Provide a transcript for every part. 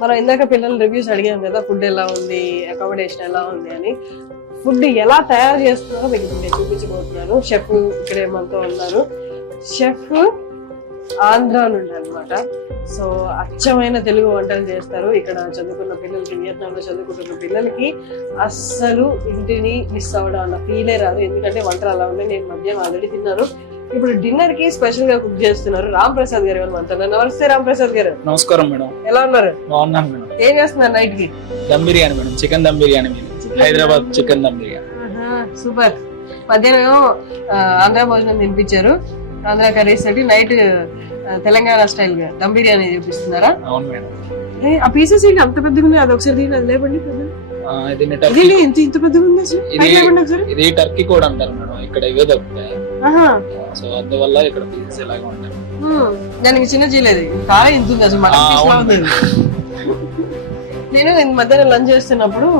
మనం ఇందాక పిల్లల రివ్యూస్ అడిగాం కదా, ఫుడ్ ఎలా ఉంది, అకామిడేషన్ ఎలా ఉంది అని. ఫుడ్ ఎలా తయారు చేస్తున్నారో మీకు నేను చూపించబోతున్నాను. షెఫ్ ఇక్కడే మనతో ఉన్నారు. షెఫ్ ఆంధ్ర నుండి అనమాట. సో అచ్చమైన తెలుగు వంటలు చేస్తారు. ఇక్కడ చదువుకున్న పిల్లలకి, వియత్నాం లో చదువుకుంటున్న పిల్లలకి అస్సలు ఇంటిని మిస్ అవ్వడం అన్న ఫీలే రాదు. ఎందుకంటే వంటలు అలా ఉన్నాయి. నేను మధ్యాహ్నం ఆల్రెడీ తిన్నాను. ఇప్పుడు డిన్నర్ కి స్పెషల్ గా కుక్ చేస్తున్నారు రామ్ ప్రసాద్ గారు అని మనతో. నమస్తే రామ్ ప్రసాద్ గారు. నమస్కారం మేడం. ఎలా ఉన్నారు? బాగున్నాను మేడం. ఏం చేస్తున్నారు నైట్ కి? Dum biryani madam, chicken dum biryani. Hyderabad chicken dum biryani. Super. మధ్యాహ్నం ఆంధ్ర భోజనం తినిపించారు, ఆంధ్ర కర్రీస్ తోటి. నైట్ తెలంగాణ స్టైల్ గా దమ్ బిర్యానీ చూపిస్తున్నారా? అవును మేడం. ఆ పీసెస్ ఏంటి అంత పెద్దగా ఉన్నాయి? అది ఒకసారి అది లేపండి. ఇంత పెద్దగా ఉంది అసలు. ఇది టర్కీ కూడా అంటారు మేడం, ఇక్కడ ఇవే దొరుకుతాయి. సో అందువల్ల ఇక్కడ పీసెస్ ఎలాగా ఉంటాయి. దానికి చిన్న చేయలేదు, కాలే ఇంత ఉంది అసలు. మటన్ పీస్ లా ఉంది. నేను మధ్యాహ్నం లంచ్ చేస్తున్నప్పుడు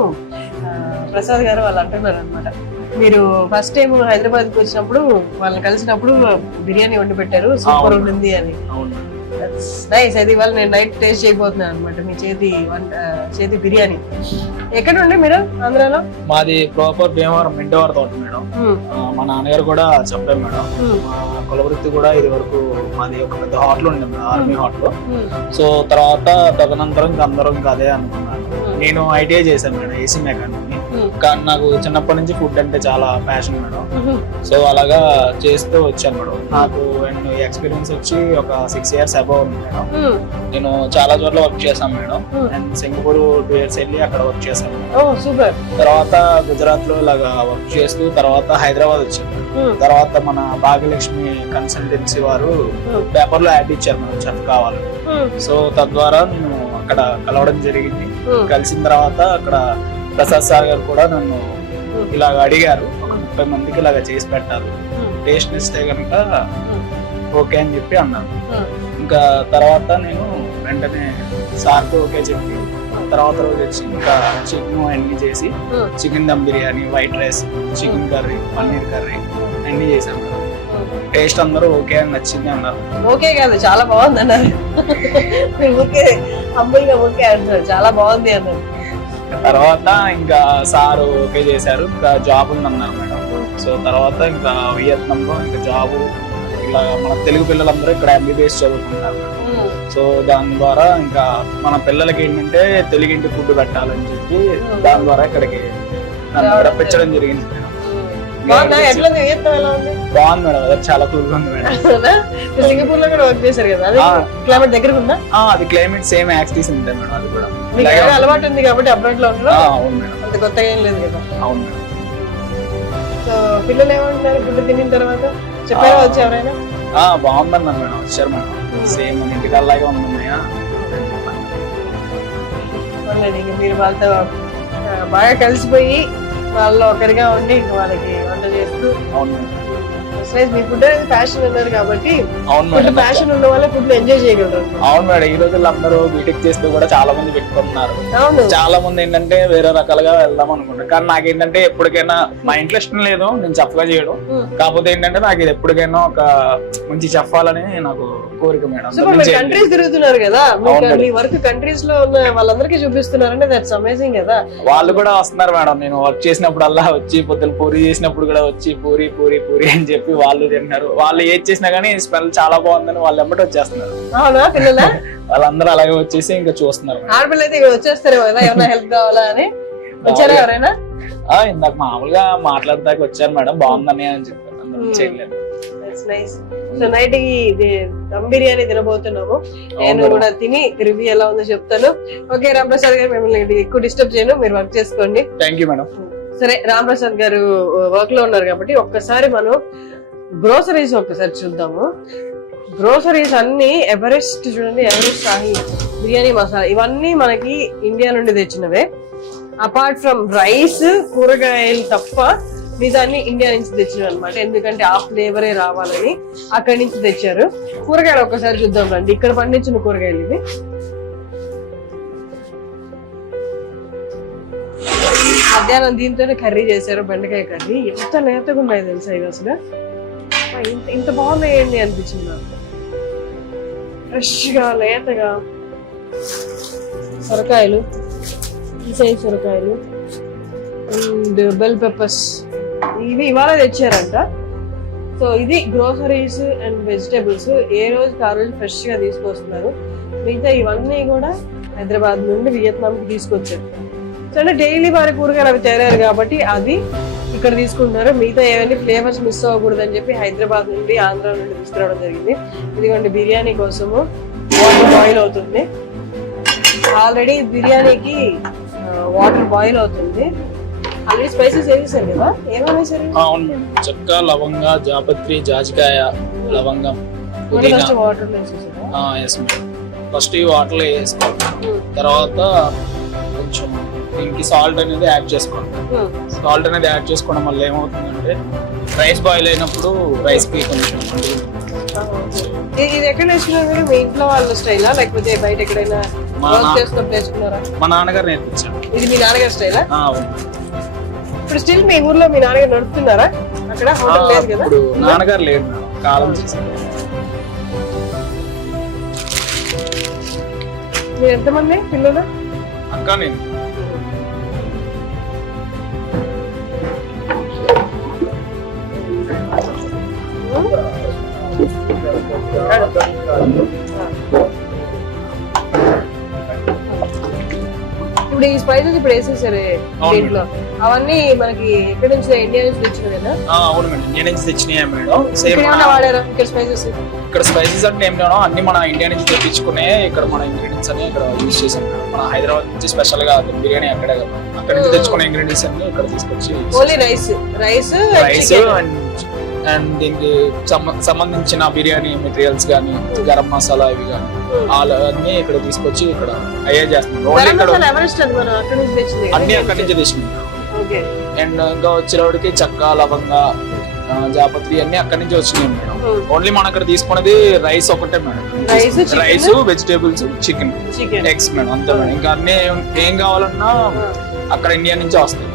ప్రసాద్ గారు వాళ్ళు అంటున్నారు అనమాట, మీరు ఫస్ట్ టైం హైదరాబాద్ కి వచ్చినప్పుడు వాళ్ళని కలిసినప్పుడు బిర్యానీ వండి పెట్టారు, సూపర్ ఉంటుంది అని. నైస్. అది ఇవాళ నేను నైట్ టేస్ట్ చేయబోతున్నాను అనమాట మీ చేతి బిర్యానీ. ఎక్కడ ఉండే మీరు ఆంధ్రాలో? మాది ప్రాపర్ భీమవరం మెండవరం తోట మేడం. మా నాన్నగారు కూడా చెప్పారు మేడం. మా కులవృత్తి కూడా ఇది వరకు మాది ఒక పెద్ద హోటల్ ఉండే మేడం, ఆర్మీ హోటల్. సో తర్వాత తదనంతరం ఇంకా అందరం ఇంకా అదే అనుకున్నాను. నేను ఐటీఐ చేశాను మేడం, ఏసీ మెకానిక్. కానీ నాకు చిన్నప్పటి నుంచి ఫుడ్ అంటే చాలా ప్యాషన్ మేడం. సో అలాగా చేస్తూ వచ్చాను మేడం. నాకు ఎక్స్పీరియన్స్ వచ్చి ఒక 6 years అబౌవ్ ఉంది మేడం. నేను చాలా చోట్ల వర్క్ చేశాను మేడం. నేను సింగపూర్ 2 years వెళ్ళి అక్కడ వర్క్ చేశాను. తర్వాత గుజరాత్ లో ఇలాగా వర్క్ చేస్తూ తర్వాత హైదరాబాద్ వచ్చాను. తర్వాత మన భాగ్యలక్ష్మి కన్సల్టెన్సీ వారు పేపర్ లో యాడ్ ఇచ్చారు మేడం, చెఫ్ కావాలి. సో తద్వారా నేను అక్కడ కలవడం జరిగింది. కలిసిన తర్వాత అక్కడ ప్రసాద్ సార్ గారు కూడా నన్ను ఇలాగ అడిగారు, ఒక 30 మందికి ఇలాగ చేసి పెట్టాలి, టేస్ట్ ఇస్తే కనుక ఓకే అని చెప్పి అన్నారు. ఇంకా తర్వాత నేను వెంటనే సార్తో ఓకే చెప్పి తర్వాత రోజు వచ్చి ఇంకా చికెన్ అన్ని చేసి chicken dum biryani, white rice, chicken curry, paneer curry అన్ని చేశాను. టేస్ట్ అందరూ ఓకే అని నచ్చింది అన్నారు. ఓకే కాదు, చాలా బాగుంది అన్నారు. ఓకే హంబుల్గా ఓకే అంటున్నారు, చాలా బాగుంది అన్నారు. తర్వాత ఇంకా సార్ ఓకే చేశారు, ఇంకా జాబ్ ఉందన్నారు మేడం. సో తర్వాత ఇంకా వియత్నాం లో ఇంకా జాబ్, ఇలా మన తెలుగు పిల్లలందరూ ఇక్కడ MBBS చదువుకుంటున్నారు. సో దాని ద్వారా ఇంకా మన పిల్లలకి ఏంటంటే తెలుగింటి ఫుడ్ పెట్టాలని చెప్పి దాని ద్వారా ఇక్కడికి రప్పించడం జరిగింది మేడం. బాగుంది మేడం, అది చాలా కూల్ గా ఉంది మేడం. సింగపూర్ లో కూడా వర్క్ చేశారు కదా, క్లైమేట్ దగ్గర ఉందా? అది క్లైమేట్ సేమ్ యాక్టివిటీస్ ఉంటాయి మేడం. అది కూడా అలవాటు ఉంది కాబట్టి అబ్రాడ్ లో ఉంటారు. అవును మేడం, అంత కొత్తగా ఏం లేదు కదా. అవును మేడం. సో పిల్లలు ఏమంటున్నారు ఫుడ్ తినిన తర్వాత? చెప్పారా వచ్చి ఎవరైనా? బాగుందన్నారు మేడం, వచ్చారు మేడం. సేమ్ ఇంటికి అలాగే ఉన్నాయా. మీరు వాళ్ళతో బాగా కలిసిపోయి వాళ్ళలో ఒకరిగా ఉండి ఇంకా వాళ్ళకి వంట చేస్తూ. అవును మీ ఫుడ్ అనేది ప్యాషన్ అన్నారు కాబట్టి అవును ప్యాషన్ ఉన్న వాళ్ళే ఫుడ్ ఎంజాయ్ చేయగలరు. అవును మేడం, ఈ రోజుల్లో అందరూ బీటెక్ చేస్తూ కూడా చాలా మంది పెట్టుకుంటున్నారు. అవును, చాలా మంది ఏంటంటే వేరే రకాలుగా వెళ్దాం అనుకుంటారు. కానీ నాకేంటంటే ఎప్పటికైనా మా ఇంట్లో ఇష్టం లేదు నేను చెఫ్గా చేయడం. కాకపోతే ఏంటంటే నాకు ఇది ఎప్పటికైనా ఒక మంచి చెప్పాలని నాకు కోరిక మేడం. కంట్రీస్ తిరుగుతున్నారు కదా, మీ వర్క్ కంట్రీస్ లో ఉన్న వాళ్ళందరికీ చూపిస్తున్నారంటే దట్స్ అమేజింగ్ కదా. వాళ్ళు కూడా వస్తున్నారు మేడం. నేను వర్క్ చేసినప్పుడు అలా వచ్చి పొద్దున పూరి చేసినప్పుడు కూడా వచ్చి పూరి పూరి పూరి అని చెప్పి వాళ్ళు తింటున్నారు. వాళ్ళు ఏది చేసినా కానీ స్మెల్ చాలా బాగుందని వాళ్ళు ఎమ్మటి వచ్చేస్తున్నారు. అవునా పిల్లల? వాళ్ళందరూ అలాగే వచ్చేసి ఇంకా చూస్తున్నారు. ఆడపిల్ల అయితే వచ్చేస్తారు కదా, ఏమైనా హెల్ప్ కావాలా అని వచ్చారా ఎవరైనా? ఇందాక మామూలుగా మాట్లాడదాక వచ్చారు మేడం, బాగుందని అని చెప్పారు. అందరూ చేయలేదు. సో నైట్ దమ్ బిర్యానీ తినబోతున్నాము. నేను కూడా తిని రివ్యూ ఎలా ఉందో చెప్తాను. ఓకే రామ్ ప్రసాద్ గారు, మిమ్మల్ని ఎక్కువ డిస్టర్బ్ చేయను, మీరు వర్క్ చేసుకోండి. Thank you madam. సరే, రామ్ ప్రసాద్ గారు వర్క్ లో ఉన్నారు కాబట్టి ఒక్కసారి మనం గ్రోసరీస్ ఒక్కసారి చూద్దాము. గ్రోసరీస్ అన్ని ఎవరెస్ట్ చూడండి, ఎవరెస్ట్ షాహీ బిర్యానీ మసాలా ఇవన్నీ మనకి ఇండియా నుండి తెచ్చినవే. అపార్ట్ ఫ్రమ్ రైస్, కూరగాయలు తప్ప మిగతాన్ని ఇండియా నుంచి తెచ్చినవి అనమాట. ఎందుకంటే ఆ ఫ్లేవరే రావాలని అక్కడి నుంచి తెచ్చారు. కూరగాయలు ఒక్కసారి చూద్దాం రండి. ఇక్కడ పండించిన కూరగాయలు ఇవి. మధ్యాహ్నం దీంతోనే కర్రీ చేశారు, బెండకాయ కర్రీ. ఎంత లేతగా ఉన్నాయి తెలుసా ఇవి అసలు. ఇంత బాగున్నాయి ఏంటి అనిపించింది నాకు, ఫ్రెష్ గా లేతగా. సొరకాయలు, ఈ సైజ్ సొరకాయలు అండ్ బెల్ పెప్పర్స్ ఇవి ఇవాళ తెచ్చారంట. సో ఇది గ్రోసరీస్ అండ్ వెజిటేబుల్స్ ఏ రోజుకి ఆ రోజు ఫ్రెష్ గా తీసుకొస్తున్నారు. మిగతా ఇవన్నీ కూడా హైదరాబాద్ నుండి వియత్నాంకి తీసుకొచ్చారు. సో అంటే డైలీ వారి కూరగాయలు అవి తేరారు కాబట్టి అది ఇక్కడ తీసుకుంటున్నారు. మిగతా ఏవన్నీ ఫ్లేవర్స్ మిస్ అవ్వకూడదు అని చెప్పి హైదరాబాద్ నుండి ఆంధ్ర నుండి తీసుకురావడం జరిగింది. ఇదిగోండి బిర్యానీ కోసము వాటర్ బాయిల్ అవుతుంది. ఆల్రెడీ బిర్యానీకి వాటర్ బాయిల్ అవుతుంది. ఆల్రెడీ స్పైసెస్ వేసేసారు కదా, ఏమేమి వేసారు? అవును మేడం, చెక్క, లవంగ, జాపత్రి, జాజికాయ, లవంగం, ఫస్ట్ వాటర్ వేసేసారా? Yes madam. ఫస్ట్ ఈ వాటర్లో వేసుకోవాలి. తర్వాత కొంచెం దీనికి సాల్ట్ అనేది యాడ్ చేసుకోండి. సాల్ట్ అనేది యాడ్ చేసుకోవడం వల్ల ఏమవుతుందంటే రైస్ బాయిల్ అయినప్పుడు రైస్ కి కొంచెం ఇది ఎక్కడ నేర్చుకున్నారు మీరు? మీ ఇంట్లో వాళ్ళ స్టైలా లేకపోతే బయట ఎక్కడైనా నేర్చుకున్నారా? మా నాన్నగారు నేర్పించారు. ఇది మీ నాన్నగారి స్టైలా? అవును. ఇప్పుడు స్టిల్ మీ ఊర్లో మీ నాన్నగారు నడుపుతున్నారా? అక్కడ హోటల్ లేదు కదా? ఇప్పుడు నాన్నగారు లేదు మేడం, కాలం చేశారు. మీరు ఎంతమంది పిల్లలు? అక్క నేను. ఇప్పుడు ఈ స్పైసెస్ ఇప్పుడు వేసేసారు దీంట్లో, అవన్నీ మనకి ఎక్కడి నుంచి ఇండియా నుంచి తెచ్చినవేనా? అవును మేడం, ఇండియా నుంచి తెచ్చినాయా మేడం. సేమ్ వాడారా ఇక్కడ స్పైసెస్? ఇక్కడ స్పైసెస్ అంటే ఏం లేవు, అన్ని మన ఇండియా నుంచి తెప్పించుకునే ఇక్కడ మన ఇంగ్రీడియంట్స్ అన్ని ఇక్కడ యూజ్ చేసాం మేడం. మన హైదరాబాద్ నుంచి స్పెషల్ గా బిర్యానీ అక్కడే కదా, అక్కడ నుంచి తెచ్చుకునే ఇంగ్రీడియంట్స్ అన్ని ఇక్కడ తీసుకొచ్చి ఓన్లీ రైస్ అండ్ దీనికి సంబంధించిన బిర్యానీ మెటీరియల్స్ కానీ, గరం మసాలా ఇవి కానీ అన్ని ఇక్కడ తీసుకొచ్చి ఇక్కడ అయ్యే చేస్తున్నాం. అన్ని అక్కడి నుంచి తెచ్చినాం. అండ్ ఇంకా వచ్చేవాడికి చెక్క, లవంగ, జాపత్రి అన్ని అక్కడి నుంచి వచ్చినాయి మేడం. ఓన్లీ మనం ఇక్కడ తీసుకున్నది రైస్ ఒకటే madam. Rice, vegetables, chicken, eggs madam, అంతే మేడం. ఇంకా అన్ని ఏం కావాలన్నా అక్కడ ఇండియా నుంచి వస్తాయి.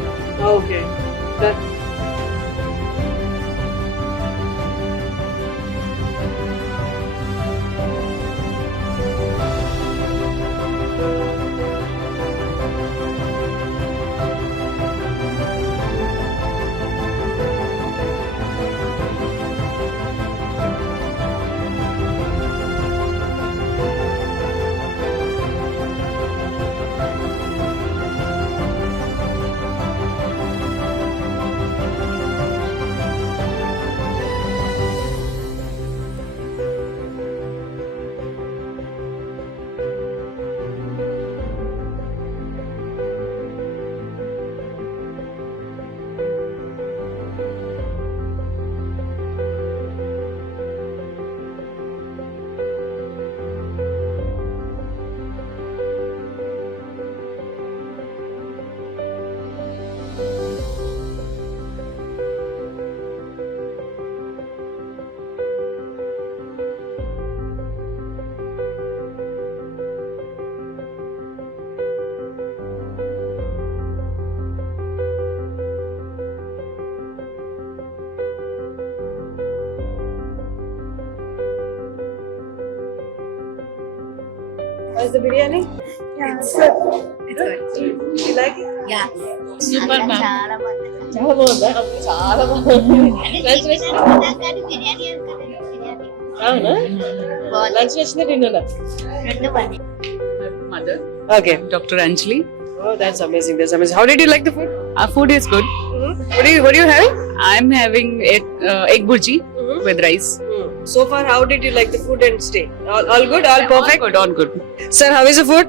How's the biryani? Yeah, it's good. It's good. You like it? Yeah. Super, ma'am. చాలా బాగుంది. చాలా బాగుందా? చాలా బాగుంది. లంచ్ బిర్యానీ బిర్యానీ అవునా? లంచ్ వచ్చిందా డిన్నర్? రెండు బాగుంది. Mother, Okay. Dr. Anjali. Oh, that's amazing. That's amazing. How did you like the food? Our food is good. What do you have? I'm having egg burji with rice. So far, how did you like the food and stay? All good? All perfect? All good. Sir, how is the food?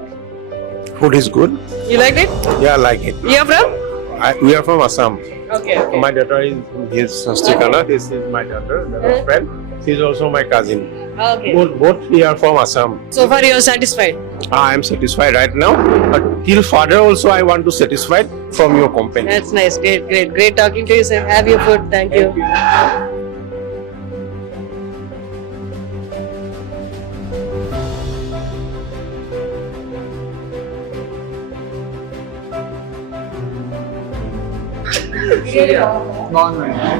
Food is good. You liked it? Yeah, I like it. You're from? We are from Assam. Okay. My daughter is Sastikana. This is my daughter, the friend. She's also my cousin. Okay. Both we are from Assam. So far, you're satisfied? I am satisfied right now. But till further also I want to satisfied from your company. That's nice. Great talking to you, sir. Have your food. Thank you. బాగుంది madam.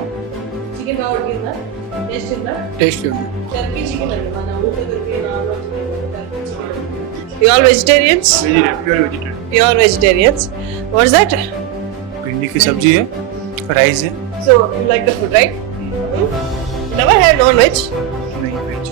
Chicken బాగుంటుందా? Taste ఉందా? Taste ఉంది. Turkey chicken అండి, మన ఊళ్ళో దొరికే normal chicken, Turkey chicken. You all vegetarians? Pure vegetarian. Pure vegetarians. What's that? भिंडी की सब्जी है, राइस है, So you like the food, right? Never had non-veg. नहीं वेज।